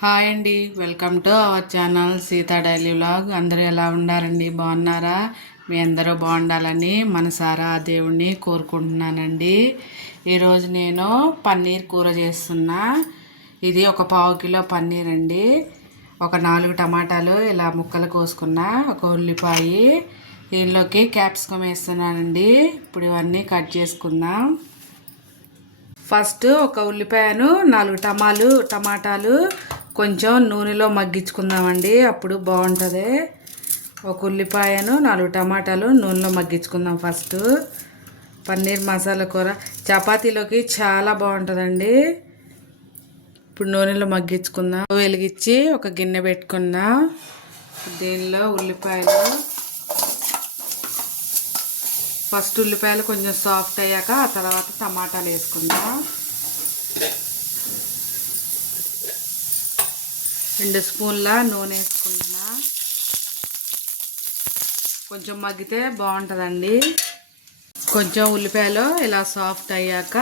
Hi అండి. Welcome to our channel Seetha daily vlog. అందరూ ఎలా ఉన్నారండి బాగున్నారా? మీ అందరూ బాగుండాలని మనసారా దేవుణ్ణి కోరుకుంటున్నానండి. ఈరోజు నేను పన్నీర్ కూర చేస్తున్నా. ఇది ఒక పావు కిలో పన్నీర్ అండి. ఒక నాలుగు టమాటాలు ఇలా ముక్కలు కోసుకున్నా. ఒక ఉల్లిపాయ. దీనిలోకి క్యాప్సికమ్ వేస్తున్నానండి. ఇప్పుడు ఇవన్నీ కట్ చేసుకుందాం. ఫస్ట్ ఒక ఉల్లిపాయను నాలుగు టమాలు టమాటాలు కొంచెం నూనెలో మగ్గించుకుందామండి అప్పుడు బాగుంటుంది. ఒక ఉల్లిపాయను నాలుగు టమాటాలు నూనెలో మగ్గించుకుందాం ఫస్ట్. పన్నీర్ మసాలా కూర. చపాతీలోకి చాలా బాగుంటుందండి. ఇప్పుడు నూనెలో మగ్గించుకుందాం. వెలిగించి ఒక గిన్నె పెట్టుకుందాం దీనిలో ఉల్లిపాయలు. ఫస్ట్ ఉల్లిపాయలు కొంచెం సాఫ్ట్ అయ్యాక ఆ తర్వాత టమాటాలు వేసుకుందాం. రెండు స్పూన్ల నూనె వేసుకుంటున్నా. కొంచెం మగ్గితే బాగుంటుందండి. కొంచెం ఉల్లిపాయలు ఇలా సాఫ్ట్ అయ్యాక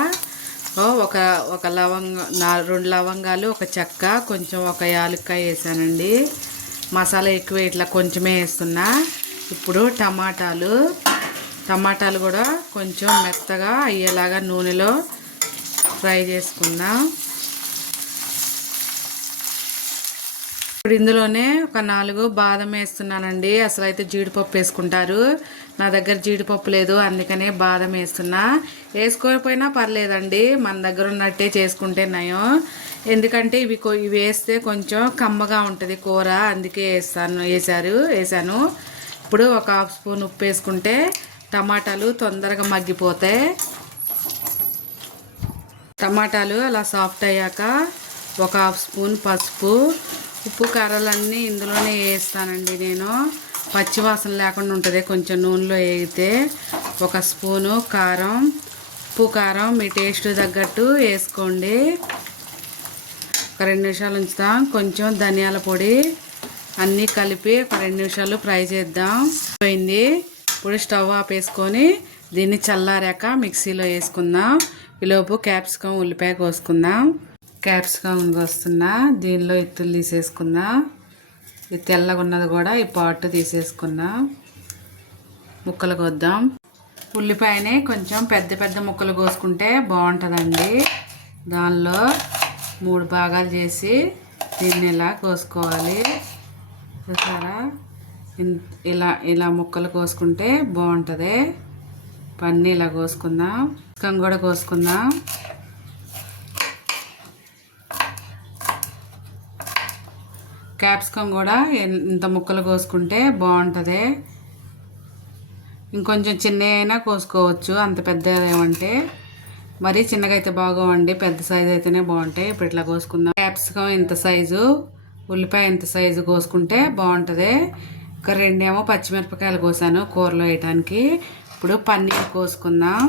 ఓ ఒక ఒక లవంగ నా రెండు లవంగాలు ఒక చెక్క కొంచెం ఒక యాలక్కాయ వేసానండి. మసాలా ఎక్కువ ఇట్లా కొంచెమే వేస్తున్నా. ఇప్పుడు టమాటాలు టమాటాలు కూడా కొంచెం మెత్తగా అయ్యేలాగా నూనెలో ఫ్రై చేసుకుందాం. ఇప్పుడు ఇందులోనే ఒక నాలుగు బాదం వేస్తున్నానండి. అసలు అయితే జీడిపప్పు వేసుకుంటారు. నా దగ్గర జీడిపప్పు లేదు అందుకనే బాదం వేస్తున్నా. వేసుకోకపోయినా పర్లేదండి. మన దగ్గర ఉన్నట్టే చేసుకుంటే నయం. ఎందుకంటే ఇవి ఇవి వేస్తే కొంచెం కమ్మగా ఉంటుంది కూర. అందుకే వేస్తాను వేసారు వేసాను ఇప్పుడు ఒక హాఫ్ స్పూన్ ఉప్పు వేసుకుంటే టమాటాలు తొందరగా మగ్గిపోతాయి. టమాటాలు అలా సాఫ్ట్ అయ్యాక ఒక హాఫ్ స్పూన్ పసుపు ఉప్పు కారాలన్నీ ఇందులోనే వేస్తానండి నేను. పచ్చివాసన లేకుండా ఉంటుంది కొంచెం నూనెలో వేగితే. ఒక స్పూను కారం ఉప్పు కారం మీ టేస్ట్ తగ్గట్టు వేసుకోండి. ఒక రెండు నిమిషాలు ఉంచుతాం కొంచెం ధనియాల పొడి అన్నీ కలిపి ఒక రెండు నిమిషాలు ఫ్రై చేద్దాం. పోయింది ఇప్పుడు స్టవ్ ఆపేసుకొని దీన్ని చల్లారాక మిక్సీలో వేసుకుందాం. ఈలోపు క్యాప్సికం ఉల్లిపాయ కోసుకుందాం. క్యాప్సికమ్ వస్తున్నా దీనిలో ఎత్తులు తీసేసుకున్నా ఇది తెల్లగా ఉన్నది కూడా ఈ పాటు తీసేసుకున్నా. ముక్కలు కోద్దాం. ఉల్లిపాయనే కొంచెం పెద్ద పెద్ద ముక్కలు కోసుకుంటే బాగుంటుందండి. దానిలో మూడు భాగాలు చేసి దీన్ని ఇలా కోసుకోవాలి. చూసారా? ఇలా ఇలా ముక్కలు కోసుకుంటే బాగుంటుంది. పన్నీ ఇలా కోసుకుందాం. చికెన్ కూడా కోసుకుందాం. క్యాప్సికమ్ కూడా ఇంత ముక్కలు కోసుకుంటే బాగుంటుంది. ఇంకొంచెం చిన్న అయినా కోసుకోవచ్చు అంత పెద్ద ఏమంటే మరీ చిన్నగా అయితే బాగోవండి పెద్ద సైజు అయితేనే బాగుంటాయి. ఇప్పుడు ఇట్లా కోసుకుందాం. క్యాప్సికం ఇంత సైజు ఉల్లిపాయ ఇంత సైజు కోసుకుంటే బాగుంటుంది. ఇంకా రెండేమో పచ్చిమిరపకాయలు కోసాను కూరలో వేయటానికి. ఇప్పుడు పన్నీర్ కోసుకుందాం.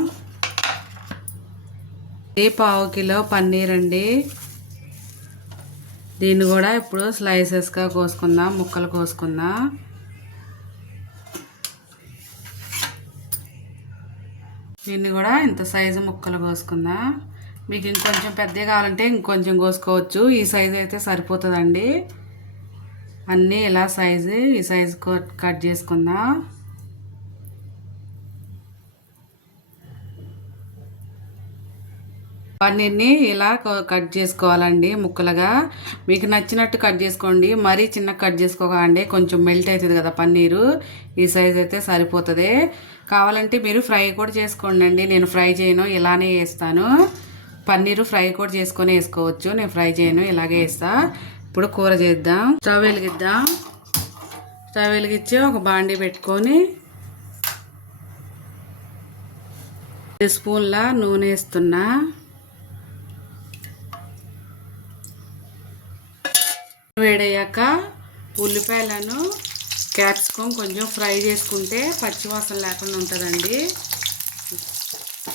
ఇది పావు కిలో పన్నీర్ అండి దీన్ని కూడా ఇప్పుడు స్లైసెస్గా కోసుకుందాం ముక్కలు కోసుకుందాం? దీన్ని కూడా ఇంత సైజు ముక్కలు కోసుకుందాం? మీకు ఇంకొంచెం పెద్దగా కావాలంటే ఇంకొంచెం కోసుకోవచ్చు. ఈ సైజు అయితే సరిపోతుందండి. అన్నీ ఇలా సైజు ఈ సైజు కట్ చేసుకుందాం? పన్నీర్ని ఇలా కట్ చేసుకోవాలండి ముక్కలుగా. మీకు నచ్చినట్టు కట్ చేసుకోండి. మరీ చిన్న కట్ చేసుకోకండి. కొంచెం మెల్ట్ అవుతుంది కదా పన్నీరు. ఈ సైజ్ అయితే సరిపోతుంది. కావాలంటే మీరు ఫ్రై కూడా చేసుకోండి అండి నేను ఫ్రై చేయను ఇలానే వేస్తాను. పన్నీరు ఫ్రై కూడా చేసుకొని వేసుకోవచ్చు. నేను ఫ్రై చేయను ఇలాగే వేస్తా. ఇప్పుడు కూర చేద్దాం. స్టవ్ వెలిగిద్దాం. స్టవ్ వెలిగించి ఒక బాండీ పెట్టుకొని రెండు స్పూన్ల నూనె వేస్తున్నా. వేడయ్యాక ఉల్లిపాయలను క్యాప్సికం కొంచెం ఫ్రై చేసుకుంటే పచ్చివాసన లేకుండా ఉంటుందండి.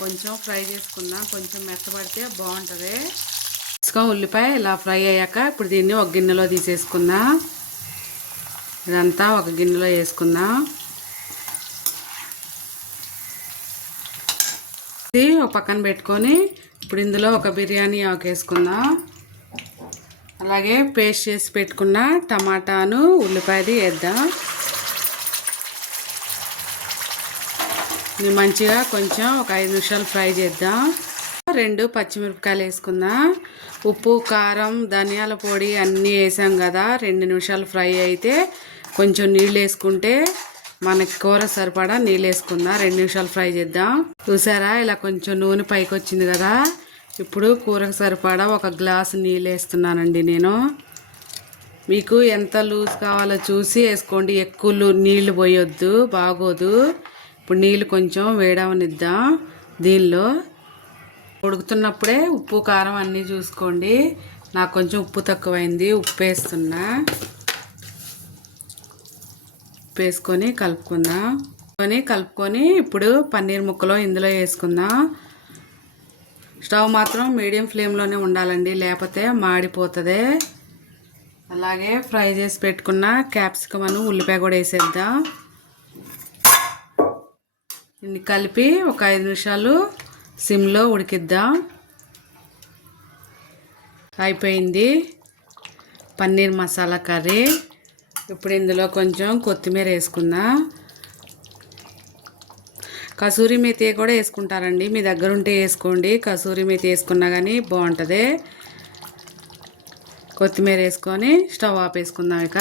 కొంచెం ఫ్రై చేసుకుందాం కొంచెం మెత్తపడితే బాగుంటుంది. క్యాప్సికం ఉల్లిపాయ ఇలా ఫ్రై అయ్యాక ఇప్పుడు దీన్ని ఒక గిన్నెలో తీసేసుకుందాం ఇదంతా ఒక గిన్నెలో వేసుకుందాం ఇది ఒక పక్కన పెట్టుకొని ఇప్పుడు ఇందులో ఒక బిర్యానీ ఆకు వేసుకుందాం. అలాగే పేస్ట్ చేసి పెట్టుకున్న టమాటాను ఉల్లిపాయది వేద్దాం. మంచిగా కొంచెం ఒక ఐదు నిమిషాలు ఫ్రై చేద్దాం. రెండు పచ్చిమిరపకాయలు వేసుకుందాం. ఉప్పు కారం ధనియాల పొడి అన్నీ వేసాం కదా. రెండు నిమిషాలు ఫ్రై అయితే కొంచెం నీళ్ళు వేసుకుంటే మనకి కూర సరిపడా నీళ్ళు వేసుకుందాం. రెండు నిమిషాలు ఫ్రై చేద్దాం. చూసారా? ఇలా కొంచెం నూనె పైకి వచ్చింది కదా. ఇప్పుడు కూరకు సరిపడా ఒక గ్లాసు నీళ్ళు వేస్తున్నానండి నేను. మీకు ఎంత లూజ్ కావాలో చూసి వేసుకోండి. ఎక్కువ నీళ్ళు నీళ్ళు పోయొద్దు బాగోదు. ఇప్పుడు నీళ్ళు కొంచెం వేడవనిద్దాం దీనిలో. ఉడుకుతున్నప్పుడే ఉప్పు కారం అన్నీ చూసుకోండి. నాకు కొంచెం ఉప్పు తక్కువైంది ఉప్పు వేస్తున్నా ఉప్పు వేసుకొని కలుపుకుందాం కలుపుకొని ఇప్పుడు పన్నీర్ ముక్కలో ఇందులో వేసుకుందాం. స్టవ్ మాత్రం మీడియం ఫ్లేమ్లోనే ఉండాలండి లేకపోతే మాడిపోతుంది. అలాగే ఫ్రై చేసి పెట్టుకున్న క్యాప్సికమ్ అను ఉల్లిపాయ కూడా వేసేద్దాం. ఇన్ని కలిపి ఒక ఐదు నిమిషాలు సిమ్లో ఉడికిద్దాం. అయిపోయింది పన్నీర్ మసాలా కర్రీ. ఇప్పుడు ఇందులో కొంచెం కొత్తిమీర వేసుకుందాం. కసూరి మేతి కూడా వేసుకుంటారండి. మీ దగ్గర ఉంటే వేసుకోండి. కసూరి మేతి వేసుకున్నా కానీ బాగుంటుంది. కొత్తిమీర వేసుకొని స్టవ్ ఆపేసుకుందాం ఇక.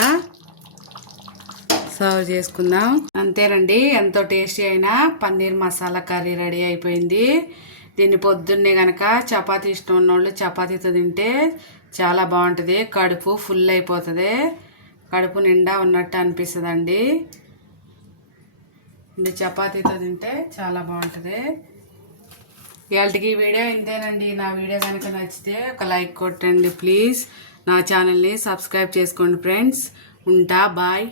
సర్వ్ చేసుకుందాం. అంతేనండి. ఎంతో టేస్టీ అయిన పన్నీర్ మసాలా కర్రీ రెడీ అయిపోయింది. దీన్ని పొద్దున్నే కనుక చపాతీ ఇష్టం ఉన్నోళ్ళు చపాతీతో తింటే చాలా బాగుంటుంది. కడుపు ఫుల్ అయిపోతుంది. కడుపు నిండా ఉన్నట్టు అనిపిస్తుందండి. ఇది చపాతీతో తింటే చాలా బాగుంటుంది. ఇవాళకి ఈ వీడియో ఇంతేనండి. నా వీడియో కనుక నచ్చితే ఒక లైక్ కొట్టండి ప్లీజ్. నా ఛానల్ని సబ్స్క్రైబ్ చేసుకోండి ఫ్రెండ్స్. ఉంటా బాయ్.